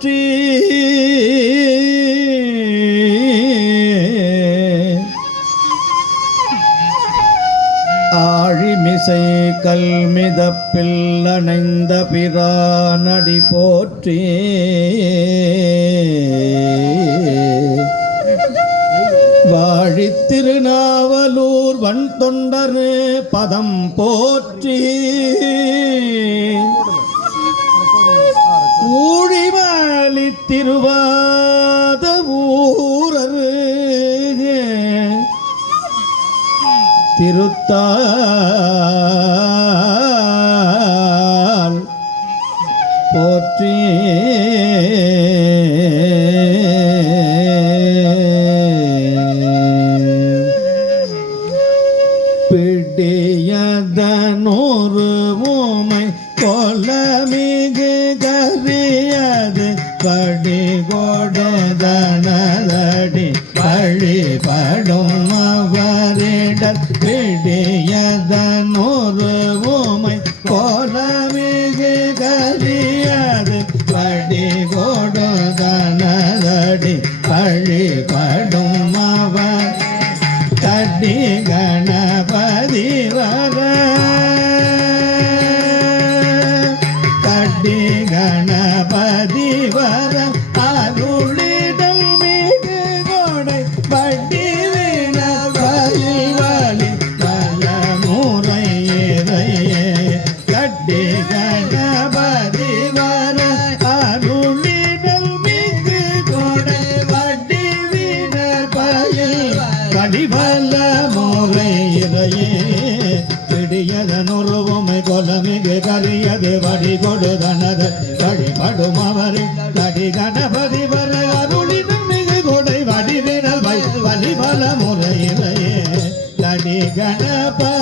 மாற்றி ஆழிமிசை கல்மிதப்பில் அணைந்த பிரானடி போற்றி வாழித் திருநாவலூர் வன் தொண்டரு பதம் போற்றி ஊழிவாளி திருவாத ஊரர் திருத்தால் போற்றி வழிபடும் அவரிடர் பிடியதனொரு கடிவல்ல முறை இறையே பிடியதனுருவமை கொலமிகு கரியது வடி கொடுதனது வழிபடும் அவரை கடி கணபதி வர அருளினும் மிகு கொடை வடிவினல் வை வழிபல முறையிலையே கடி கணபதி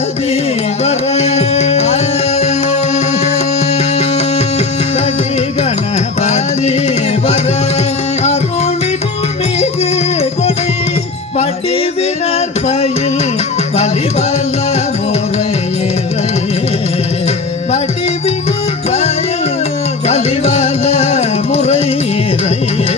रे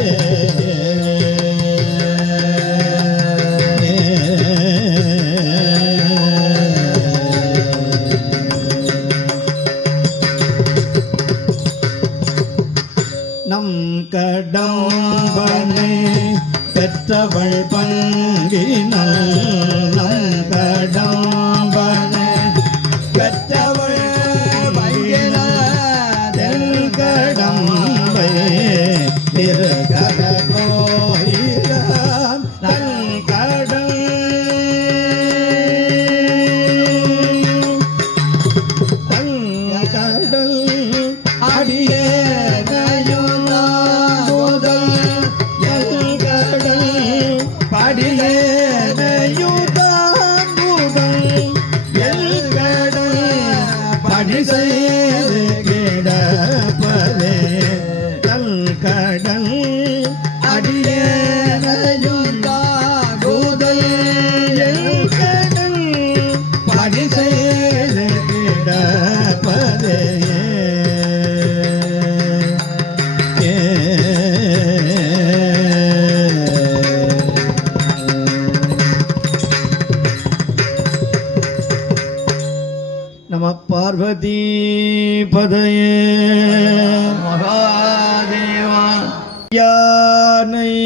பதயே. மகாதேவா. யானை.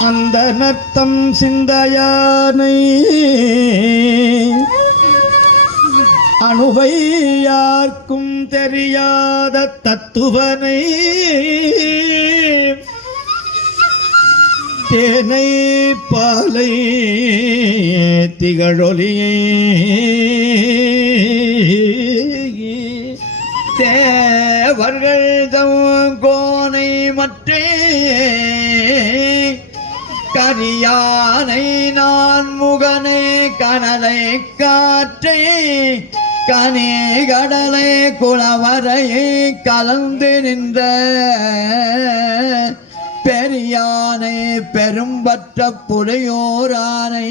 அந்த நத்தம் சிந்தையானை அணுவை யார்க்கும் தெரியாத தத்துவனை. தேனை பாலை திகழொலியே. தேவர்கள் தம் கோனை மற்றே. கரியானை நான் முகனே கனலை காற்றே. கனே கடலை குளவரையை கலந்து நின்ற பெரியானை பெரும்பற்ற புலையோரானை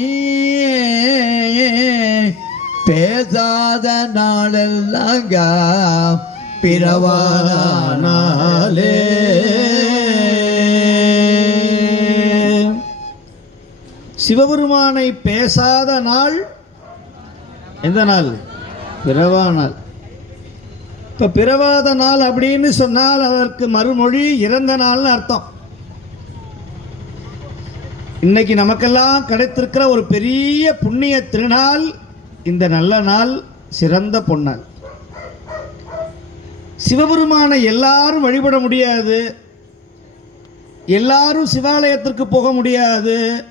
பேசாத நாளெல்லாம் பிறவானாலே சிவபெருமானை பேசாத நாள் எந்த நாள்? பிறவா நாள் இப்போ பிறவாத நாள் அப்படின்னு சொன்னால் அதற்கு மறுமொழி இறந்த நாள்னு அர்த்தம். இன்னைக்கு நமக்கெல்லாம் கிடைத்திருக்கிற ஒரு பெரிய புண்ணிய திருநாள் இந்த நல்ல நாள் சிறந்த பொன்னாள். சிவபெருமானை எல்லாரும் வழிபட முடியாது. எல்லாரும் சிவாலயத்திற்கு போக முடியாது.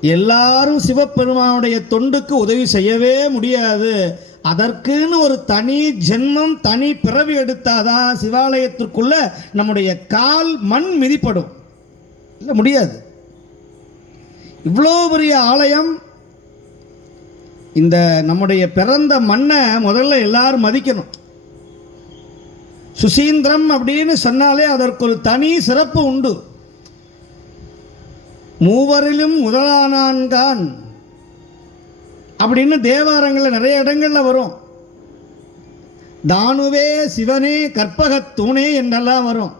எல்லாரும் சிவபெருமானுடைய தொண்டுக்கு உதவி செய்யவே முடியாது. அதற்குன்னு ஒரு தனி ஜென்மம் தனி பிறவி எடுத்தாதான் சிவாலயத்திற்குள்ள நம்முடைய கால் மண் மிதிப்படும். இல்லை முடியாது. இவ்வளோ பெரிய ஆலயம் இந்த நம்முடைய பிறந்த மண்ணை முதல்ல எல்லாரும் மதிக்கணும். சுசீந்திரம் அப்படின்னு சொன்னாலே அதற்கு ஒரு தனி சிறப்பு உண்டு. மூவரிலும் முதலானான்கான் அப்படின்னு தேவாரங்களில் நிறைய இடங்களில் வரும். தானுவே சிவனே கற்பகத்தூணே என்றெல்லாம் வரும்.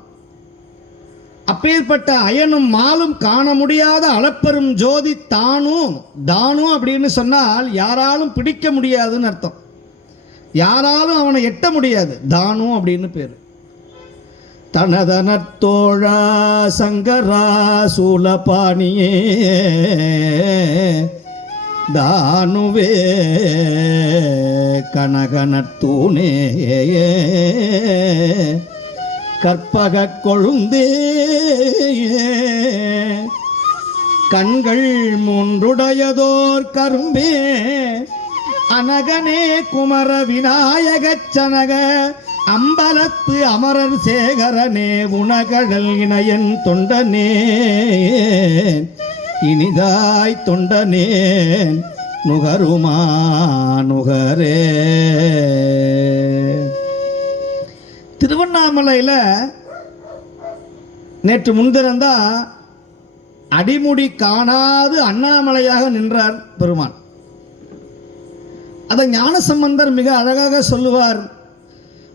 அப்பேற்பட்ட அயனும் மாலும் காண முடியாத அளப்பெரும் ஜோதி தானும் தானும் அப்படின்னு சொன்னால் யாராலும் பிடிக்க முடியாதுன்னு அர்த்தம். யாராலும் அவனை எட்ட முடியாது. தானும் அப்படின்னு பேர். தனதனத்தோழா சங்கரா சூலபாணியே தானுவே கனகனத்தூணே கற்பக கொழுந்தே. கண்கள் மூன்றுடையதோர் கரும்பே. அனகனே குமர விநாயக சனக அம்பலத்து அமரர் சேகரனே உணகழல் இணையன் தொண்டனே. இனிதாய் தொண்டனே நுகருமா நுகரே. திருவண்ணாமலையில் நேற்று முன்தினந்தா அடிமுடி காணாது அண்ணாமலையாக நின்றார் பெருமான் அதை ஞானசம்பந்தர் மிக அழகாக சொல்லுவார்.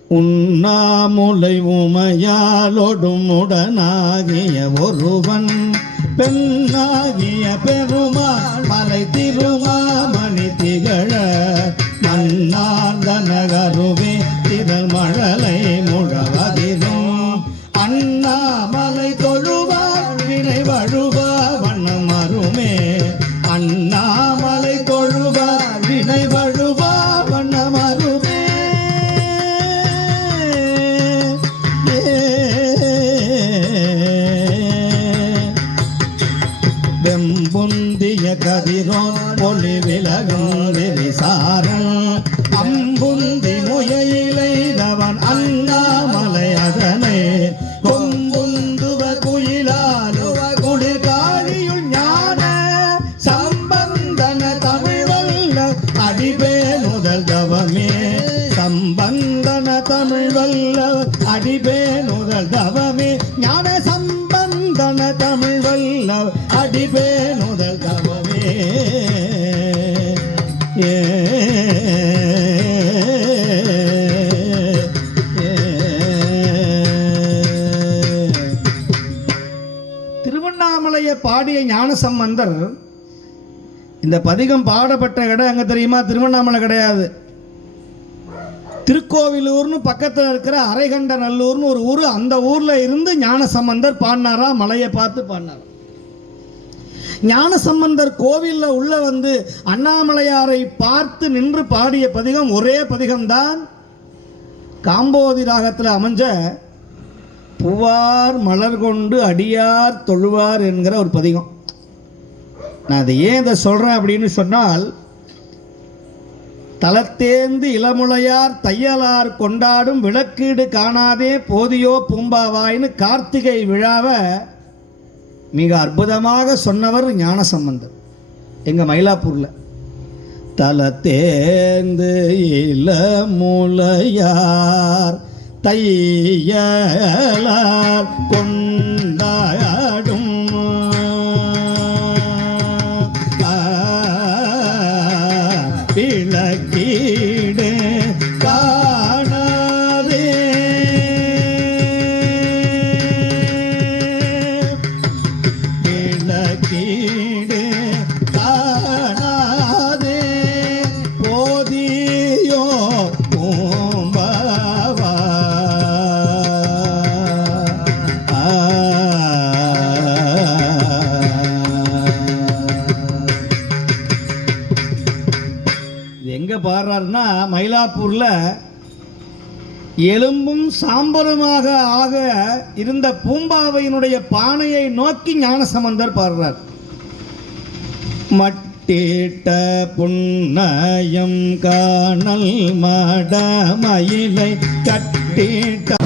உண்ணாமுலை உமையாலோடும் உடனாகிய ஒருவன் பெண்ணாகிய பெருமாள் மலை திருமாமணி திகழ மன்னார்ந்த நகருவே திரள் மழலை முழவதிலும் அண்ணாமலை தொழுவார் வினை வழுவா வண்ணம் அருமே. அண்ணாமலை தொழுவார் வினை வழுவா வண்ணம் அருமே. வெம்புந்திய கதிரோன் ஒளி விலகும் விரிசாரன் அம்புந்தி முயையிலைதவன் அடிபே முதல் தவமே. ஞான சம்பந்தன தமிழ்வல்ல அடிபே முதல் தவமே. ஏ திருவண்ணாமலையை பாடிய ஞானசம்பந்தர் இந்த பதிகம் பாடப்பட்ட இடம் அங்கே தெரியுமா? திருவண்ணாமலை கிடையாது. திருக்கோவிலூர்னு பக்கத்தில் இருக்கிற அரைகண்ட நல்லூர்னு ஒரு ஊர் அந்த ஊரில் இருந்து ஞானசம்பந்தர் பாடினாரா? மலையை பார்த்து பாடினார்? ஞானசம்பந்தர் கோவிலில் உள்ள வந்து அண்ணாமலையாரை பார்த்து நின்று பாடிய பதிகம் ஒரே பதிகம்தான் காம்போதி ராகத்தில் அமைஞ்ச புவார் மலர் கொண்டு அடியார் தொழுவார் என்கிற ஒரு பதிகம். நான் அதை ஏன் இதை சொல்கிறேன் அப்படின்னு சொன்னால் தளத்தேந்து இளமுலையார் தையலார் கொண்டாடும் விளக்கீடு காணாதே போதியோ பூம்பாவாய்னு கார்த்திகை விழாவை மிக அற்புதமாக சொன்னவர் ஞானசம்பந்தர் எங்கள் மயிலாப்பூரில். தலத்தேந்து இளமுலையார் தையலார் கொண்ட விளக்கே எங்கே மயிலாப்பூரில் எலும்பும் சாம்பலுமாக ஆக இருந்த பூம்பாவையினுடைய பானையை நோக்கி ஞானசம்பந்தர் பாடுறார். மட்டேட்ட புன்னயம் காணல் மடமயிலை கட்டேட்ட